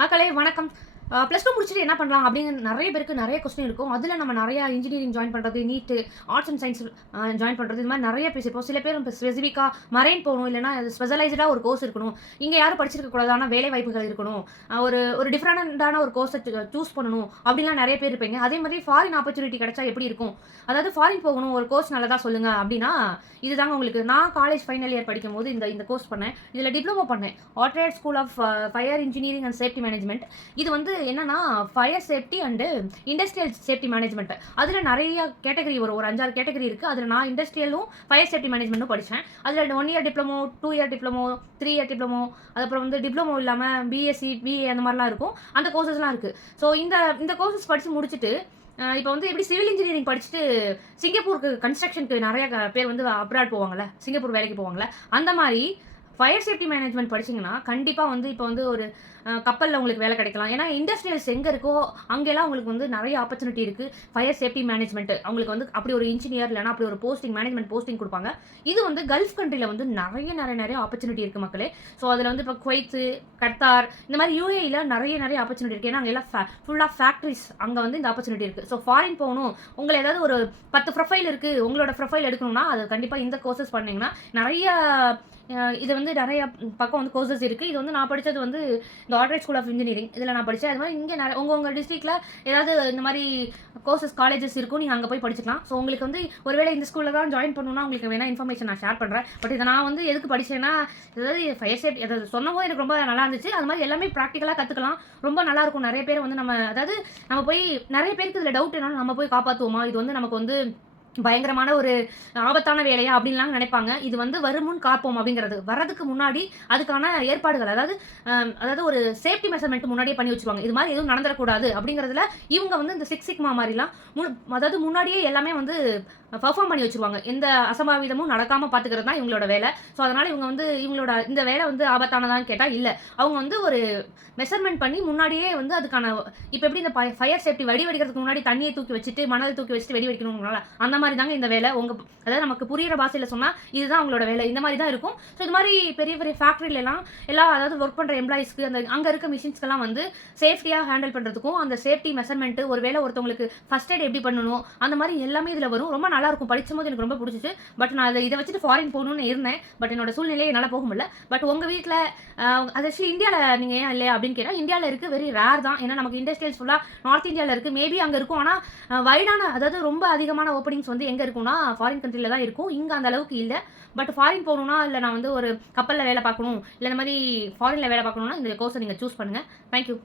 மக்களே வணக்கம். +2 முடிச்சுட்டு என்ன பண்ணலாம் அப்படின்னு நிறைய பேருக்கு நிறைய கொஸ்டின் இருக்கும். அதில நம்ம நிறைய இன்ஜினியரிங் ஜாயின் பண்ணுறது, நீட்டு, ஆர்ட்ஸ் அண்ட் சயின்ஸ் ஜாயின் பண்ணுறது, இது மாதிரி நிறைய பேசியிருப்போம். சில பேர் ஸ்பெசிஃபிக்கா மரைன் போகணும், இல்லைனா ஸ்பெஷலைஸ்டா ஒரு கோர்ஸ் இருக்கணும். இங்கே யாரும் படிச்சிருக்க கூடாது, ஆனால் வேலை வாய்ப்புகள் இருக்கணும். ஒரு ஒரு டிஃப்ரெண்டான ஒரு கோர்ஸை சூஸ் பண்ணணும் அப்படின்லாம் நிறைய பேர் இருப்பீங்க. அதே மாதிரி ஃபாரின் ஆப்பர்ச்சுனிட்டி கிடைச்சா எப்படி இருக்கும்? அதாவது ஃபாரின் போகணும், ஒரு கோர்ஸ் நல்லதா சொல்லுங்க அப்படின்னா, இதுதாங்க உங்களுக்கு. நான் காலேஜ் ஃபைனல் இயர் படிக்கும்போது இந்த கோர்ஸ் பண்ணேன். இதில் டிப்ளமோ பண்ணேன். ஆர்ட்ரேட் school of fire engineering and safety management. இது வந்து என்னன்னா fire safety and industrial safety management. அதில் நிறைய கேட்டகரி வரும். ஒரு 5-6 கேட்டகரி இருக்குது. அதில் நான் இண்டஸ்ட்ரியலும் ஃபயர் சேஃப்டி மேனேஜ்மெண்ட்டும் படித்தேன். அதில் 1 year diploma, 2 year diploma, 3 year diploma, அதுக்கப்புறம் வந்து டிப்ளமோ இல்லாமல் பிஎஸ்சி, பிஏ அந்த மாதிரிலாம் இருக்கும். அந்த கோர்சஸ்லாம் இருக்குது. ஸோ இந்த கோர்சஸ் படித்து முடிச்சுட்டு இப்போ வந்து எப்படி சிவில் இன்ஜினியரிங் படிச்சுட்டு சிங்கப்பூருக்கு கன்ஸ்ட்ரக்ஷனுக்கு நிறைய பேர் வந்து அப்ராட் போவாங்கள்ல, சிங்கப்பூர் வேலைக்கு போவாங்கள்ல, அந்த மாதிரி ஃபயர் சேஃப்டி மேனேஜ்மெண்ட் படிச்சிங்கன்னா கண்டிப்பாக வந்து இப்போ வந்து ஒரு கப்பலில் உங்களுக்கு வேலை கிடைக்கலாம். ஏன்னா இண்டஸ்ட்ரியல்ஸ் எங்கே இருக்கோ அங்கெல்லாம் உங்களுக்கு வந்து நிறைய ஆப்பர்ச்சுனிட்டி இருக்குது. ஃபயர் சேஃப்டி மேனேஜ்மெண்ட் அவங்களுக்கு வந்து அப்படி ஒரு இன்ஜினியர் இல்லைனா அப்படி ஒரு மேனேஜ்மெண்ட் போஸ்டிங் கொடுப்பாங்க. இது வந்து கல்ஃப் கண்ட்ரியில் வந்து நிறைய ஆப்பர்ச்சுனிட்டி இருக்குது மக்களே. ஸோ அதில் வந்து இப்போ குவைத்து, கத்தார், இந்த மாதிரி யூஏஇல நிறைய ஆப்பர்ச்சுனிட்டி இருக்குது. ஏன்னா அங்கே எல்லாம் ஃபுல்லாக ஃபேக்ட்ரிஸ், அங்கே வந்து இந்த ஆப்பர்ச்சுனிட்டி இருக்குது. ஸோ ஃபாரின் போகணும், உங்களை ஏதாவது ஒரு 10 ப்ரொஃபைல் இருக்குது, உங்களோட ப்ரொஃபைல் எடுக்கணும்னா அது கண்டிப்பாக இந்த கோர்சஸ் பண்ணிங்கன்னா நிறைய இது வந்து நிறைய பக்கம் வந்து கோர்சஸ் இருக்குது. இது வந்து நான் படித்தது வந்து இந்த ஆர்ட்ரேட் ஸ்கூல் ஆஃப் இன்ஜினியரிங். இதில் நான் படித்தேன். அது மாதிரி இங்கே உங்கள் டிஸ்ட்ரிக்டில் ஏதாவது இந்த மாதிரி கோர்சஸ் காலேஜஸ் இருக்கும், நீங்கள் அங்கே போய் படிச்சுக்கலாம். ஸோ உங்களுக்கு வந்து ஒருவேளை இந்த ஸ்கூலில் தான் ஜாயின் பண்ணணும்னா உங்களுக்கு வேணால் இன்ஃபர்மேஷன் நான் ஷேர் பண்ணுறேன். பட் இதை நான் வந்து எதுக்கு படித்தேன்னா, ஏதாவது ஃபயர் சேஃப்டி அதாவது சொன்னபோது எனக்கு ரொம்ப நல்லா இருந்துச்சு. அது மாதிரி எல்லாமே ப்ராக்டிக்கலாக கற்றுக்கலாம். ரொம்ப நல்லாயிருக்கும். நிறைய பேர் வந்து நம்ம போய் நிறைய பேருக்கு இதில் டவுட் என்னன்னா, நம்ம போய் காப்பாற்றுவோமா, இது வந்து நமக்கு வந்து பயங்கரமான ஒரு ஆபத்தான வேலையா அப்படின்லாம் நினைப்பாங்க. இது வந்து வருமுன் காப்போம் அப்படிங்கிறது. வரதுக்கு முன்னாடி அதுக்கான ஏற்பாடுகள், அதாவது ஒரு சேஃப்டி மெஷர்மெண்ட் முன்னாடியே பண்ணி வச்சுருவாங்க. இது மாதிரி எதுவும் நடந்துடக்கூடாது அப்படிங்கிறதுல இவங்க வந்து இந்த 6 சிக்மா மாதிரிலாம் அதாவது முன்னாடியே எல்லாமே வந்து பர்ஃபார்ம் பண்ணி வச்சுருவாங்க. எந்த அசம்பாவிதமும் நடக்காமல் பார்த்துக்கிறது தான் இவங்களோட வேலை. ஸோ அதனால் இவங்க வந்து இவங்களோட இந்த வேலை வந்து ஆபத்தானதான்னு கேட்டால் இல்லை. அவங்க வந்து ஒரு மெஷர்மெண்ட் பண்ணி முன்னாடியே வந்து அதுக்கான இப்போ எப்படி இந்த ஃபயர் சேஃப்டி வெடி வெடிக்கிறதுக்கு முன்னாடி தண்ணியை தூக்கி வச்சுட்டு மணல் தூக்கி வச்சுட்டு வெடி வெடிக்கணும்னால அந்த மாதிரி தாங்க இந்த வேலை. அதாவது நமக்கு புரியிற பாஷையில் சொன்னால் இதுதான் அவங்களோட வேலை. இந்த மாதிரி தான் இருக்கும். ஸோ இது மாதிரி பெரிய ஃபேக்ட்ரியிலலாம் அதாவது ஒர்க் பண்ணுற எம்ப்ளாயிஸ்க்கு அங்கே இருக்க மிஷின்ஸ்க்கெல்லாம் வந்து சேஃப்டியாக ஹேண்டில் பண்ணுறதுக்கும் அந்த சேஃப்டி மெஷர்மெண்ட், ஒரு வேலை ஒருத்தவங்களுக்கு ஃபர்ஸ்ட் எய்ட் எப்படி பண்ணணும், அந்த மாதிரி எல்லாமே இதில் வரும். ரொம்ப நல்லா இருக்கும். படிக்கும்போது எனக்கு ரொம்ப பிடிச்சிச்சு. பட் நான் இதை வச்சுட்டு ஃபாரின் போகணும்னு இருந்தேன். பட் என்னோட சூழ்நிலையை என்னால் போக முடியல. பட் உங்கள் வீட்டில் அது ஆக்சுவலி இந்தியாவில் நீங்கள் ஏன் இல்லையா அப்படின்னு கேட்டால், இந்தியாவில் இருக்குது, வெரி ரேர் தான். ஏன்னா நமக்கு இண்டஸ்ட்ரியல்ஸ் ஃபுல்லாக நார்த் இந்தியாவில் இருக்குது. மேபி அங்கே இருக்கும். ஆனால் வைடான அதாவது ரொம்ப அதிகமான ஓப்பனிங்ஸ் வந்து எங்கே இருக்கும்னா ஃபாரின் கண்ட்ரியில் தான் இருக்கும். இங்கே அந்த அளவுக்கு இல்லை. பட் ஃபாரின் போகணுன்னா, இல்லை நான் வந்து ஒரு கப்பலில் வேலை பார்க்கணும், இல்லை இந்த மாதிரி ஃபாரினில் வேலை பார்க்கணுன்னா இந்த கோர்ஸை நீங்கள் சூஸ் பண்ணுங்கள். தேங்க்யூ.